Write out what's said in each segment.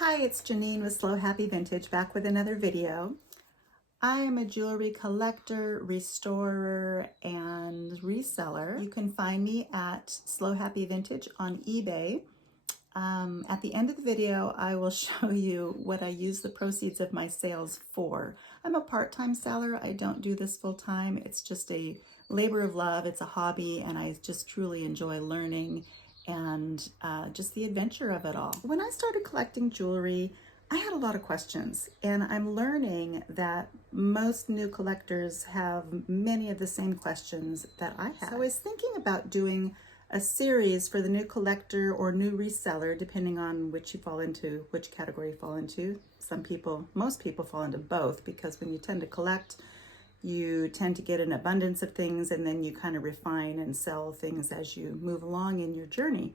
Hi, it's Janine with Slow Happy Vintage, back with another video. I am a jewelry collector, restorer, and reseller. You can find me at Slow Happy Vintage on eBay. At the end of the video, I will show you what I use the proceeds of my sales for. I'm a part-time seller. I don't do this full-time. It's just a labor of love. It's a hobby, and I just truly enjoy learning and just the adventure of it all. When I started collecting jewelry, I had a lot of questions, and I'm learning that most new collectors have many of the same questions that I have. So I was thinking about doing a series for the new collector or new reseller, depending on which you fall into, which category you fall into. Most people fall into both, because when you tend to collect, you tend to get an abundance of things, and then you kind of refine and sell things as you move along in your journey.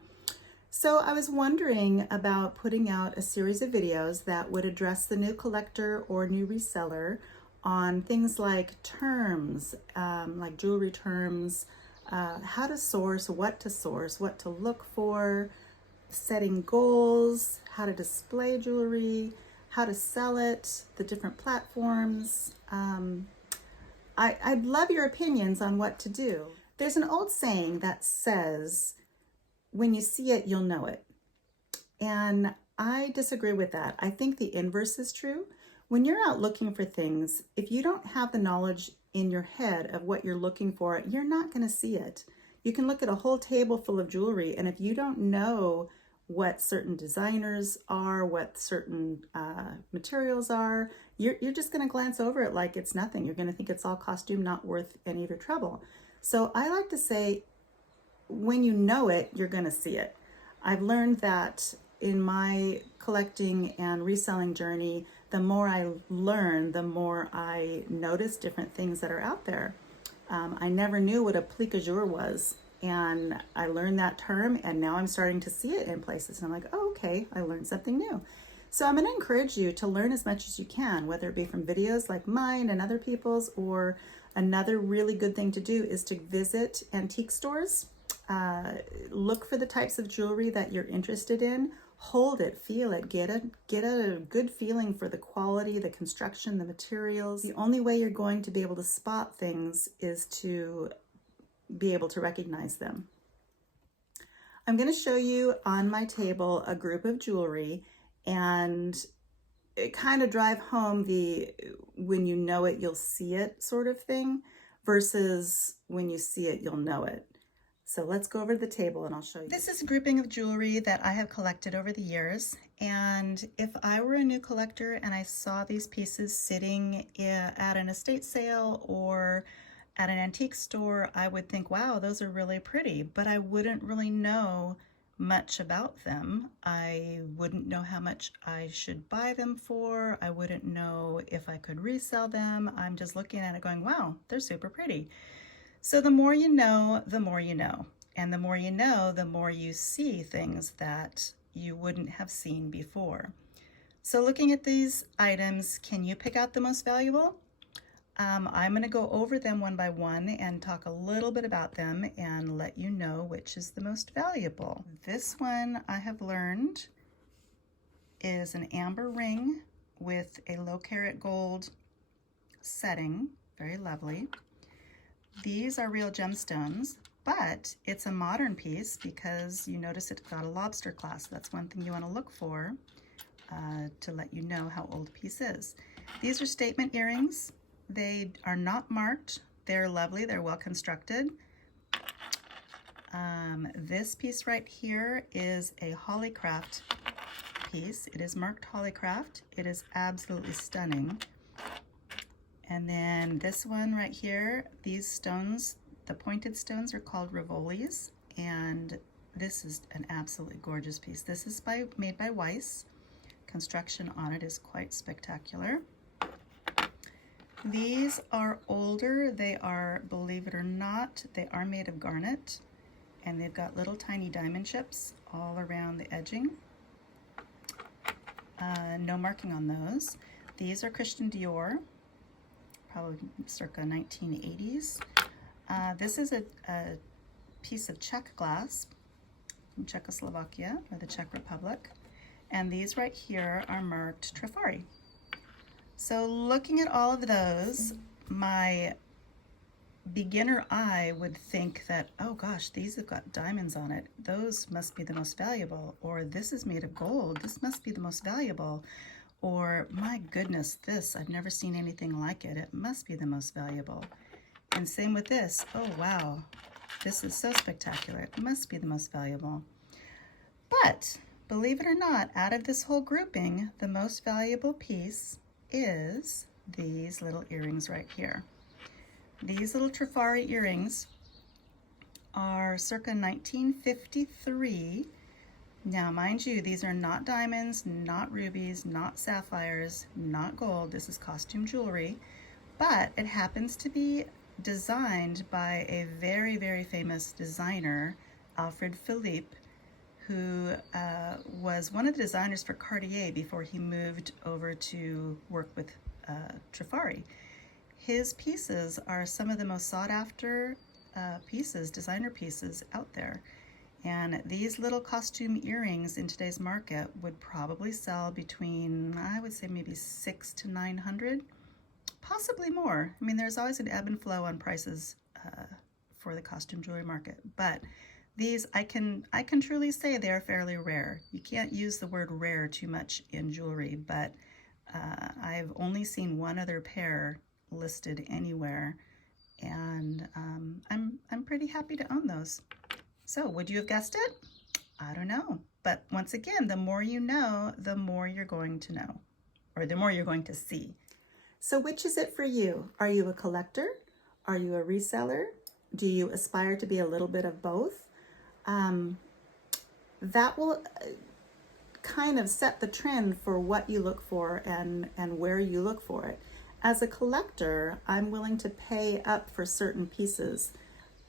So I was wondering about putting out a series of videos that would address the new collector or new reseller on things like terms, like jewelry terms, how to source, what to look for, setting goals, how to display jewelry, how to sell it, the different platforms. I'd love your opinions on what to do. There's an old saying that says, when you see it, you'll know it. And I disagree with that. I think the inverse is true. When you're out looking for things, if you don't have the knowledge in your head of what you're looking for, you're not going to see it. You can look at a whole table full of jewelry, and if you don't know what certain designers are, what certain materials are, you're just going to glance over it like it's nothing. You're going to think it's all costume, not worth any of your trouble. So I like to say, when you know it, you're going to see it. I've learned that in my collecting and reselling journey, the more I learn, the more I notice different things that are out there. I never knew what a plique jour was, and I learned that term, and now I'm starting to see it in places. And I'm like, oh, okay, I learned something new. So I'm going to encourage you to learn as much as you can, whether it be from videos like mine and other people's, or another really good thing to do is to visit antique stores. Look for the types of jewelry that you're interested in. Hold it, feel it, get a good feeling for the quality, the construction, the materials. The only way you're going to be able to spot things is to be able to recognize them. I'm going to show you on my table a group of jewelry, and it kind of drive home the when you know it, you'll see it sort of thing, versus when you see it, you'll know it. So let's go over to the table and I'll show you. This is a grouping of jewelry that I have collected over the years. And if I were a new collector and I saw these pieces sitting at an estate sale or at an antique store, I would think, wow, those are really pretty, but I wouldn't really know much about them. I wouldn't know how much I should buy them for. I wouldn't know if I could resell them. I'm just looking at it going, wow, they're super pretty. So the more you know, the more you know. And the more you know, the more you see things that you wouldn't have seen before. So looking at these items, can you pick out the most valuable? I'm going to go over them one by one and talk a little bit about them and let you know which is the most valuable. This one I have learned is an amber ring with a low carat gold setting. Very lovely. These are real gemstones, but it's a modern piece because you notice it's got a lobster clasp. That's one thing you want to look for to let you know how old a piece is. These are statement earrings. They are not marked. They're lovely. They're well constructed. This piece right here is a Hollycraft piece. It is marked Hollycraft. It is absolutely stunning. And then this one right here, these stones, the pointed stones, are called Rivolis, and this is an absolutely gorgeous piece. This is made by Weiss. Construction on it is quite spectacular. These are older. They are, believe it or not, they are made of garnet, and they've got little tiny diamond chips all around the edging. No marking on those. These are Christian Dior, probably circa 1980s. This is a piece of Czech glass from Czechoslovakia, or the Czech Republic. and these right here are marked Trifari. So looking at all of those, my beginner eye would think that, oh gosh, these have got diamonds on it. Those must be the most valuable. Or this is made of gold. This must be the most valuable. Or my goodness, this, I've never seen anything like it. It must be the most valuable. And same with this. Oh wow, this is so spectacular. It must be the most valuable. But believe it or not, out of this whole grouping, the most valuable piece is these little earrings right here. These little Trifari earrings are circa 1953. Now, mind you, these are not diamonds, not rubies, not sapphires, not gold. This is costume jewelry, but it happens to be designed by a very, very famous designer, Alfred Philippe, who was one of the designers for Cartier before he moved over to work with Trifari. His pieces are some of the most sought after pieces, designer pieces out there. And these little costume earrings in today's market would probably sell between, I would say maybe 600 to 900, possibly more. I mean, there's always an ebb and flow on prices for the costume jewelry market, but these, I can truly say they are fairly rare. You can't use the word rare too much in jewelry, but I've only seen one other pair listed anywhere, and I'm pretty happy to own those. So would you have guessed it? I don't know. But once again, the more you know, the more you're going to know, or the more you're going to see. So which is it for you? Are you a collector? Are you a reseller? Do you aspire to be a little bit of both? That will kind of set the trend for what you look for and where you look for it. As a collector, I'm willing to pay up for certain pieces.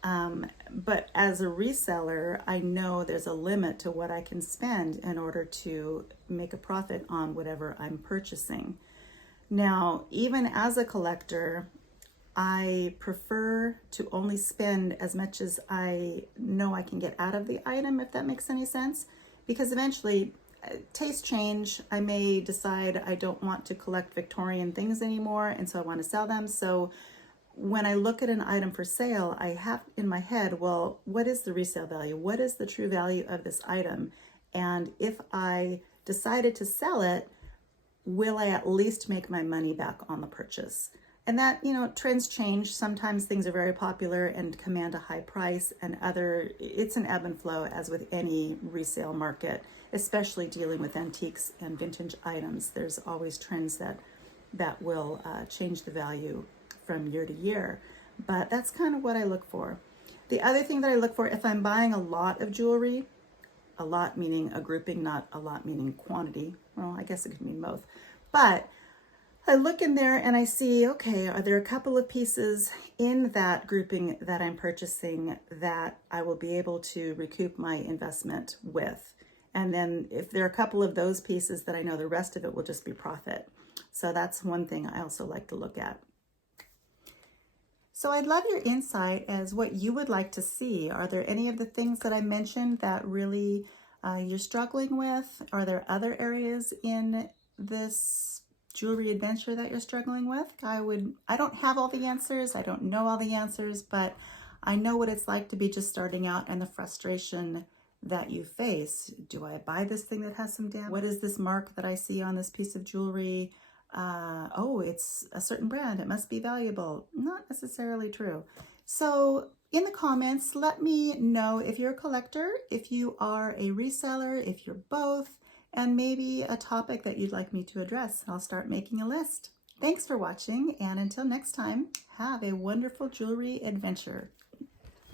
But as a reseller, I know there's a limit to what I can spend in order to make a profit on whatever I'm purchasing. Now, even as a collector, I prefer to only spend as much as I know I can get out of the item, if that makes any sense, because eventually tastes change. I may decide I don't want to collect Victorian things anymore, and so I want to sell them. So when I look at an item for sale, I have in my head, well, what is the resale value? What is the true value of this item? And if I decided to sell it, will I at least make my money back on the purchase? And that, trends change. Sometimes things are very popular and command a high price, and it's an ebb and flow, as with any resale market, especially dealing with antiques and vintage items. There's always trends that will change the value from year to year, but that's kind of what I look for. The other thing that I look for, if I'm buying a lot of jewelry, a lot meaning a grouping, not a lot meaning quantity. Well, I guess it could mean both, but I look in there and I see, okay, are there a couple of pieces in that grouping that I'm purchasing that I will be able to recoup my investment with? And then if there are a couple of those pieces that I know the rest of it will just be profit. So that's one thing I also like to look at. So I'd love your insight as what you would like to see. Are there any of the things that I mentioned that really you're struggling with? Are there other areas in this jewelry adventure that you're struggling with? I don't have all the answers. I don't know all the answers, but I know what it's like to be just starting out and the frustration that you face. Do I buy this thing that has some damage? What is this mark that I see on this piece of jewelry? Oh, it's a certain brand. It must be valuable. Not necessarily true. So in the comments, let me know if you're a collector, if you are a reseller, if you're both, and maybe a topic that you'd like me to address. I'll start making a list. Thanks for watching, and until next time, have a wonderful jewelry adventure.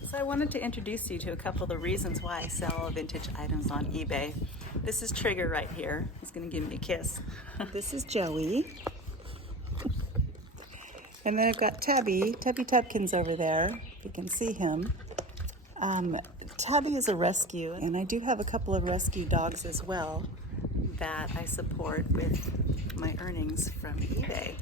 So I wanted to introduce you to a couple of the reasons why I sell vintage items on eBay. This is Trigger right here. He's going to give me a kiss. This is Joey. And then I've got Tubby Tubkins over there, if you can see him. Tubby is a rescue, and I do have a couple of rescue dogs as well that I support with my earnings from eBay.